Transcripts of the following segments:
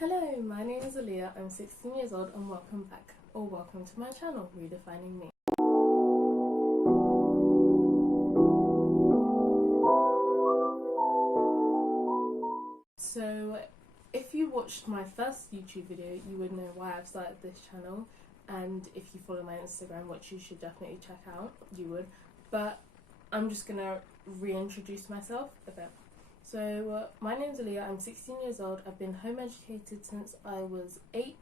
Hello, my name is Aaliyah, I'm 16 years old and welcome back, or welcome to my channel, Redefining Me. So, if you watched my first YouTube video, you would know why I've started this channel, and if you follow my Instagram, which you should definitely check out, you would, but I'm just gonna reintroduce myself a bit. So, my name's Aaliyah, I'm 16 years old, I've been home educated since I was 8,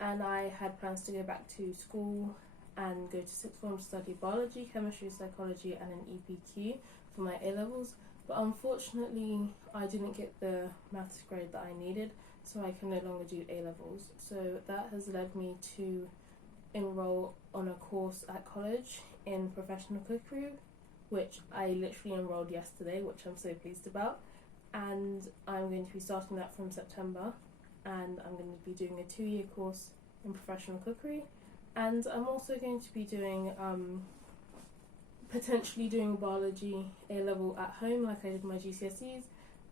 and I had plans to go back to school and go to sixth form to study biology, chemistry, psychology and an EPQ for my A-levels, but unfortunately I didn't get the maths grade that I needed, so I can no longer do A-levels. So that has led me to enroll on a course at college in professional cookery, which I literally enrolled yesterday, which I'm so pleased about. And I'm going to be starting that from September, and I'm going to be doing a 2-year course in professional cookery, and I'm also going to be doing potentially doing biology A-level at home like I did my GCSEs,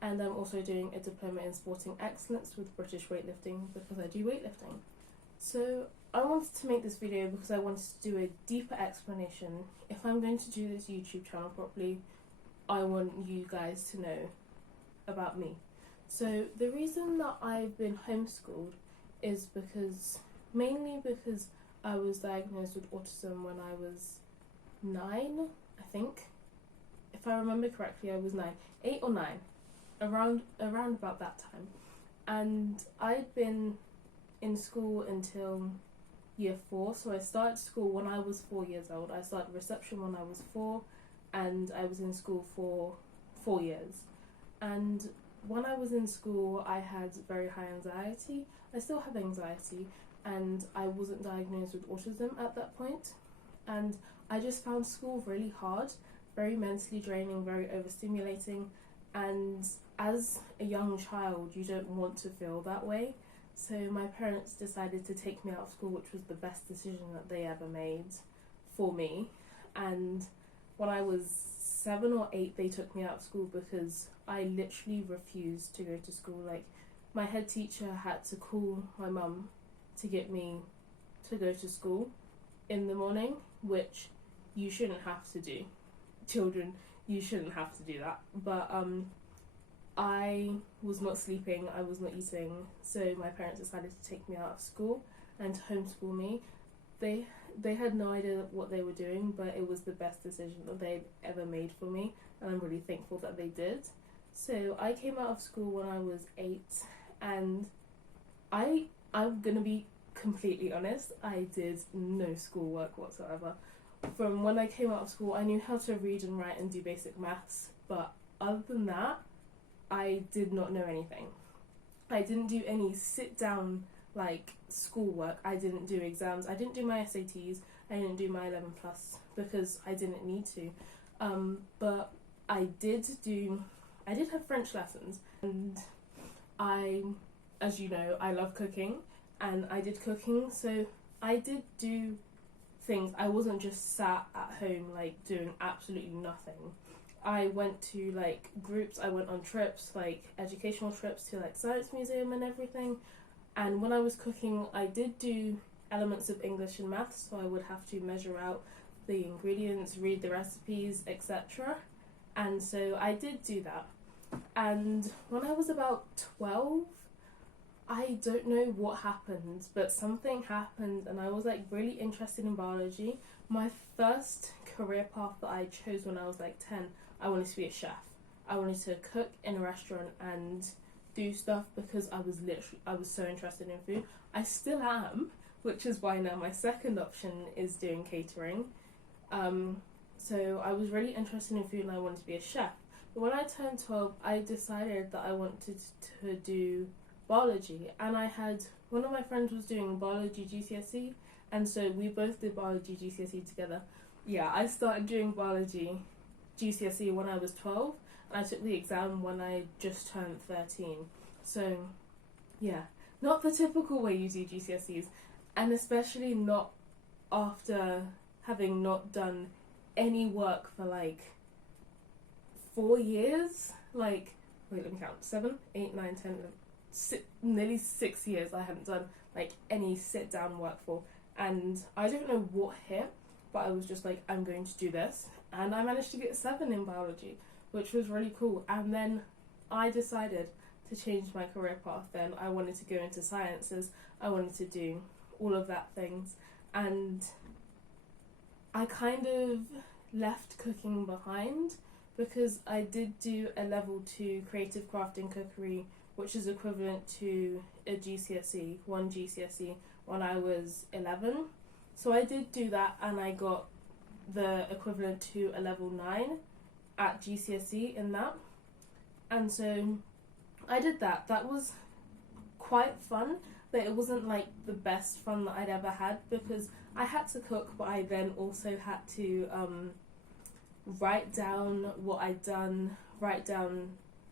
and I'm also doing a diploma in sporting excellence with British weightlifting because I do weightlifting. So I wanted to make this video because I wanted to do a deeper explanation. If I'm going to do this YouTube channel properly, I want you guys to know about me. So the reason that I've been homeschooled is mainly because I was diagnosed with autism when I was 9, I think. If I remember correctly, I was 9, 8 or 9, around about that time. And I'd been in school until year 4, so I started school when I was 4 years old. I started reception when I was 4, and I was in school for 4 years. And when I was in school, I had very high anxiety. I still have anxiety, and I wasn't diagnosed with autism at that point. And I just found school really hard, very mentally draining, very overstimulating. And as a young child, you don't want to feel that way. So my parents decided to take me out of school, which was the best decision that they ever made for me. And when I was 7 or 8, they took me out of school because I literally refused to go to school. Like, my head teacher had to call my mum to get me to go to school in the morning, which you shouldn't have to do. Children, you shouldn't have to do that. But I was not sleeping, I was not eating, so my parents decided to take me out of school and to homeschool me. They had no idea what they were doing, but it was the best decision that they'd ever made for me, and I'm really thankful that they did. So I came out of school when I was 8, and I'm gonna be completely honest, I did no schoolwork whatsoever. From when I came out of school, I knew how to read and write and do basic maths, but other than that, I did not know anything. I didn't do any sit-down like schoolwork. I didn't do exams. I didn't do my SATs. I didn't do my 11 plus because I didn't need to. But I did have French lessons, and as you know, I love cooking, and I did cooking, so I did do things. I wasn't just sat at home like doing absolutely nothing. I went to like groups, I went on trips, like educational trips to like science museum and everything. And when I was cooking, I did do elements of English and maths, so I would have to measure out the ingredients, read the recipes, etc. And so I did do that. And when I was about 12, I don't know what happened, but something happened and I was like really interested in biology. My first career path that I chose when I was like 10, I wanted to be a chef. I wanted to cook in a restaurant and do stuff because I was so interested in food. I still am, which is why now my second option is doing catering. So I was really interested in food and I wanted to be a chef. But when I turned 12, I decided that I wanted to do biology, and one of my friends was doing biology GCSE, and so we both did biology GCSE together. Yeah, I started doing biology GCSE when I was 12, and I took the exam when I just turned 13. So yeah, not the typical way you do GCSEs, and especially not after having not done any work for like 4 years. Like, wait, let me count, 7, 8, 9, 10, 11. nearly 6 years I hadn't done like any sit down work for, and I don't know what hit, but I was just like, I'm going to do this, and I managed to get 7 in biology, which was really cool. And then I decided to change my career path. Then I wanted to go into sciences, I wanted to do all of that things, and I kind of left cooking behind because I did do a level 2 creative crafting cookery, which is equivalent to a GCSE, one GCSE, when I was 11. So I did do that, and I got the equivalent to a level 9 at GCSE in that. And so I did that. That was quite fun, but it wasn't like the best fun that I'd ever had, because I had to cook, but I then also had to write down what I'd done, write down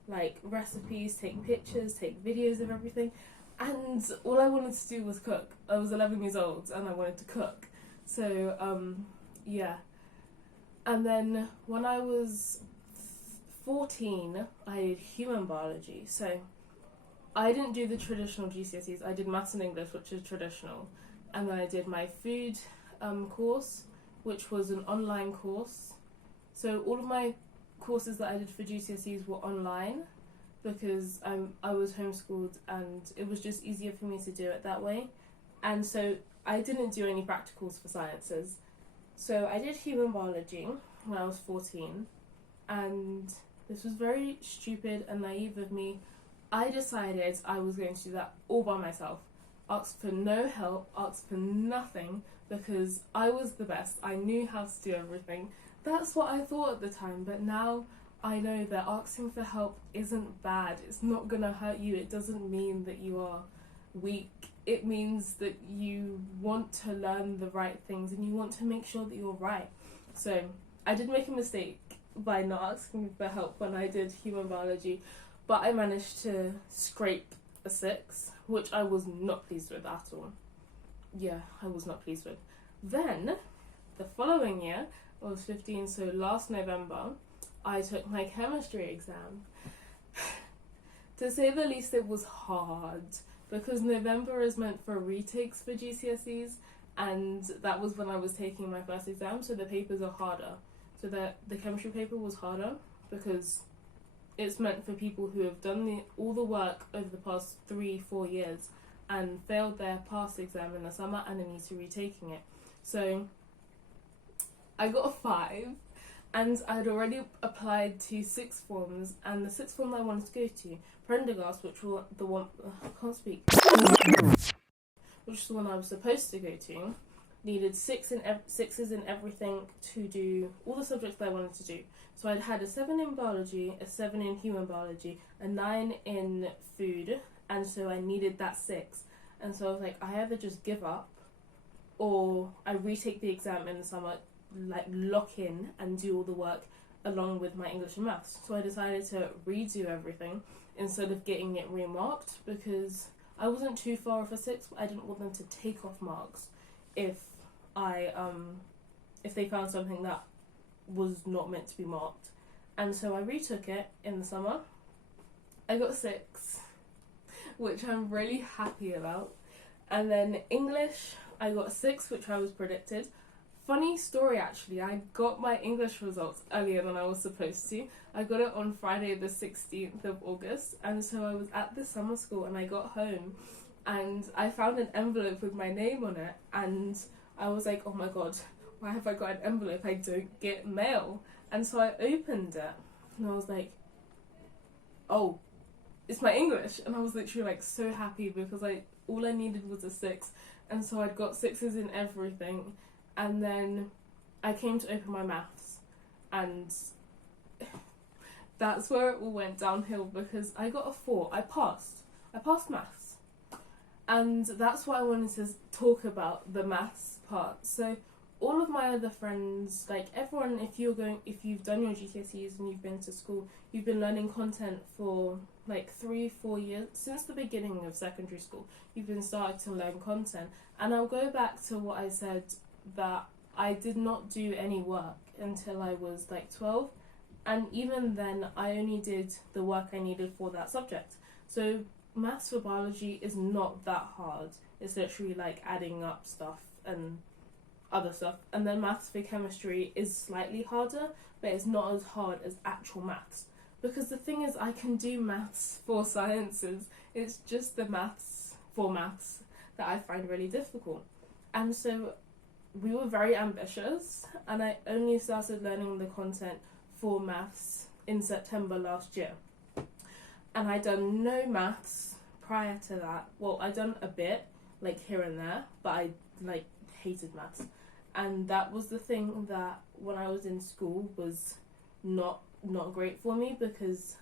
like recipes, take pictures, take videos of everything, and all I wanted to do was cook. I was 11 years old and I wanted to cook. So yeah. And then when I was 14, I did human biology. So I didn't do the traditional GCSEs. I did maths and English, which is traditional, and then I did my food course, which was an online course. So all of my courses that I did for GCSEs were online because I was homeschooled, and it was just easier for me to do it that way. And so I didn't do any practicals for sciences. So I did human biology when I was 14, and this was very stupid and naive of me. I decided I was going to do that all by myself. Asked for no help, asked for nothing, because I was the best. I knew how to do everything. That's what I thought at the time, but now I know that asking for help isn't bad. It's not gonna hurt you. It doesn't mean that you are weak. It means that you want to learn the right things and you want to make sure that you're right. So I did make a mistake by not asking for help when I did human biology, but I managed to scrape a 6, which I was not pleased with at all. Yeah, I was not pleased with. Then, the following year, I was 15, so last November, I took my chemistry exam. To say the least, it was hard, because November is meant for retakes for GCSEs, and that was when I was taking my first exam, so the papers are harder. So the chemistry paper was harder, because it's meant for people who have done all the work over the past 3-4 years and failed their past exam in the summer and then need to retaking it. So I got a 5, and I'd already applied to 6 forms, and the 6th form that I wanted to go to, Prendergast, which was the one I can't speak, which is the one I was supposed to go to, needed 6s in everything to do all the subjects that I wanted to do. So I'd had a 7 in biology, a 7 in human biology, a 9 in food, and so I needed that 6. And so I was like, I either just give up, or I retake the exam in the summer, like lock in and do all the work along with my English and maths. So I decided to redo everything instead of getting it remarked, because I wasn't too far off a 6, but I didn't want them to take off marks if they found something that was not meant to be marked. And so I retook it in the summer. I got 6, which I'm really happy about. And then English, I got 6, which I was predicted. Funny story actually, I got my English results earlier than I was supposed to. I got it on Friday the 16th of August, and so I was at the summer school and I got home and I found an envelope with my name on it, and I was like, oh my god, why have I got an envelope? I don't get mail. And so I opened it and I was like, oh, it's my English. And I was literally like so happy, because all I needed was a 6, and so I'd got 6s in everything. And then I came to open my maths, and that's where it all went downhill, because I got a 4. I passed maths, and that's what I wanted to talk about, the maths part. So all of my other friends, like everyone, if you've done your GCSEs and you've been to school, you've been learning content for like 3-4 years, since the beginning of secondary school, you've been starting to learn content. And I'll go back to what I said, that I did not do any work until I was like 12, and even then I only did the work I needed for that subject. So maths for biology is not that hard. It's literally like adding up stuff and other stuff. And then maths for chemistry is slightly harder, but it's not as hard as actual maths. Because the thing is, I can do maths for sciences. It's just the maths for maths that I find really difficult. And so we were very ambitious, and I only started learning the content for maths in September last year. And I'd done no maths prior to that. Well, I'd done a bit, like here and there, but I like hated maths. And that was the thing that when I was in school was not great for me, because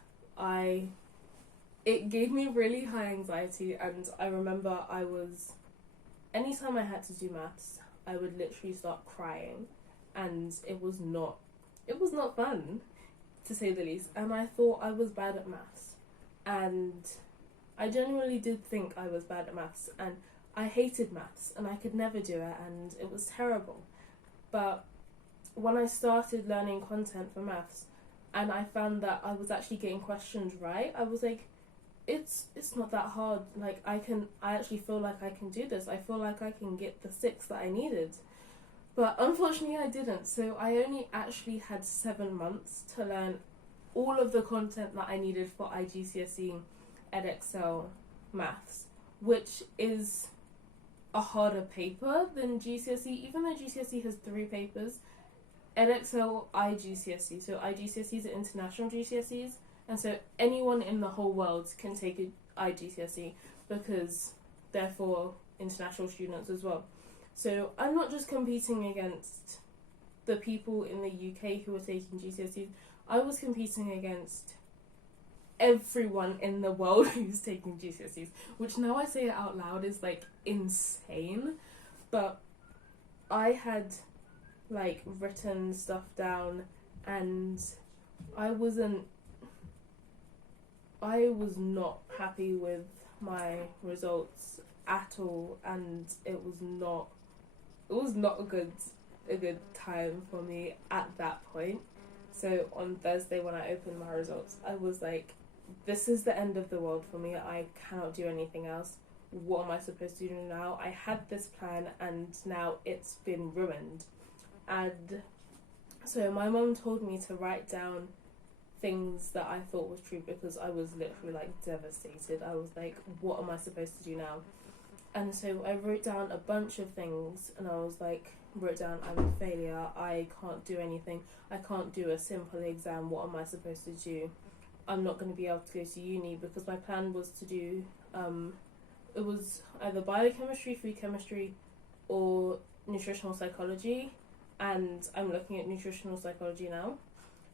it gave me really high anxiety. And I remember anytime I had to do maths, I would literally start crying, and it was not fun, to say the least. And I thought I was bad at maths, and I genuinely did think I was bad at maths, and I hated maths, and I could never do it, and it was terrible. But when I started learning content for maths, and I found that I was actually getting questions right, I was like, it's not that hard. Like, I actually feel like I can do this. I feel like I can get the 6 that I needed. But unfortunately I didn't. So I only actually had 7 months to learn all of the content that I needed for IGCSE Edexcel Maths, which is a harder paper than GCSE. Even though GCSE has 3 papers, Edexcel IGCSE. So IGCSEs are international GCSEs, and so anyone in the whole world can take an IGCSE, because they're for international students as well. So I'm not just competing against the people in the UK who are taking GCSEs. I was competing against everyone in the world who's taking GCSEs, which now I say it out loud is like insane. But I had like written stuff down, and I was not happy with my results at all, and it was not a good time for me at that point. So on Thursday when I opened my results, I was like, this is the end of the world for me. I cannot do anything else. What am I supposed to do now? I had this plan, and now it's been ruined. And so my mum told me to write down things that I thought was true, because I was literally like devastated. I was like, what am I supposed to do now? And so I wrote down a bunch of things, and I was like, I'm a failure, I can't do anything, I can't do a simple exam, what am I supposed to do? I'm not going to be able to go to uni, because my plan was to do, it was either biochemistry, food chemistry, or nutritional psychology, and I'm looking at nutritional psychology now.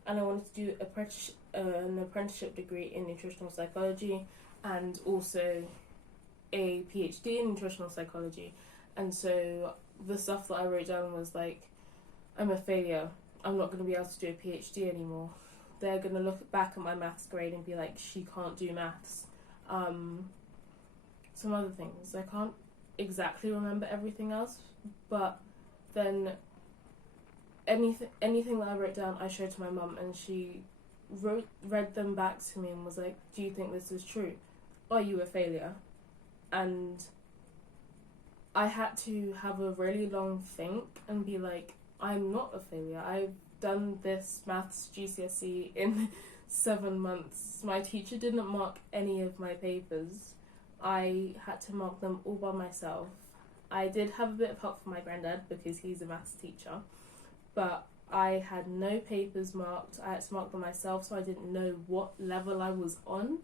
And I wanted to do an apprenticeship degree in nutritional psychology, and also a PhD in nutritional psychology. And so the stuff that I wrote down was like, I'm a failure, I'm not going to be able to do a PhD anymore. They're going to look back at my maths grade and be like, she can't do maths. Some other things, I can't exactly remember everything else, but then anything that I wrote down I showed to my mum, and she read them back to me and was like, do you think this is true? Are you a failure? And I had to have a really long think and be like, I'm not a failure. I've done this maths GCSE in 7 months. My teacher didn't mark any of my papers. I had to mark them all by myself. I did have a bit of help from my granddad, because he's a maths teacher, but I had no papers marked. I had to mark them myself, so I didn't know what level I was on.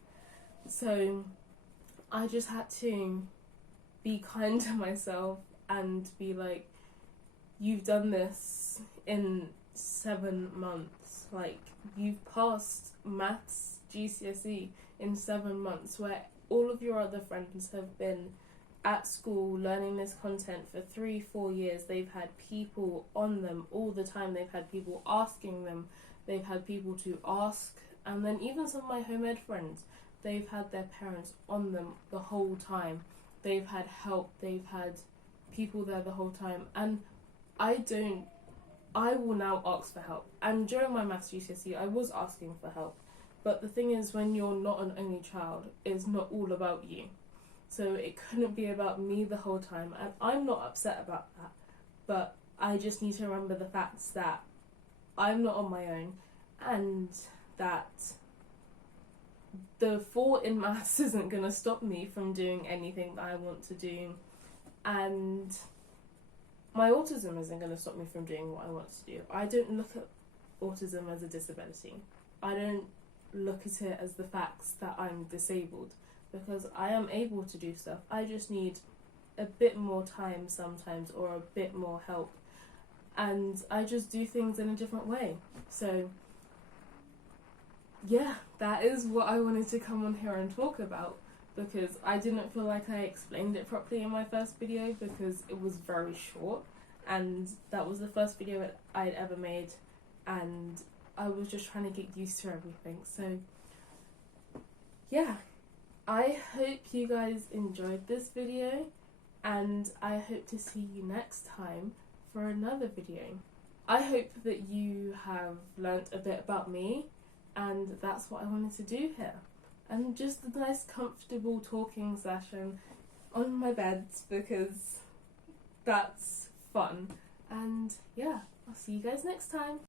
So I just had to be kind to myself and be like, you've done this in 7 months. Like, you've passed maths GCSE in 7 months, where all of your other friends have been at school learning this content for 3-4 years. They've had people on them all the time. They've had people asking them. They've had people to ask. And then even some of my home ed friends, they've had their parents on them the whole time. They've had help. They've had people there the whole time. And I will now ask for help. And during my maths GCSE, I was asking for help. But the thing is, when you're not an only child, it's not all about you. So it couldn't be about me the whole time, and I'm not upset about that. But I just need to remember the facts that I'm not on my own, and that the 4 in maths isn't going to stop me from doing anything that I want to do, and my autism isn't going to stop me from doing what I want to do. I don't look at autism as a disability. I don't look at it as the facts that I'm disabled, because I am able to do stuff. I just need a bit more time sometimes, or a bit more help, and I just do things in a different way. So yeah, that is what I wanted to come on here and talk about, because I didn't feel like I explained it properly in my first video, because it was very short, and that was the first video I'd ever made, and I was just trying to get used to everything. So yeah, I hope you guys enjoyed this video, and I hope to see you next time for another video. I hope that you have learnt a bit about me, and that's what I wanted to do here. And just a nice comfortable talking session on my bed, because that's fun. And yeah, I'll see you guys next time.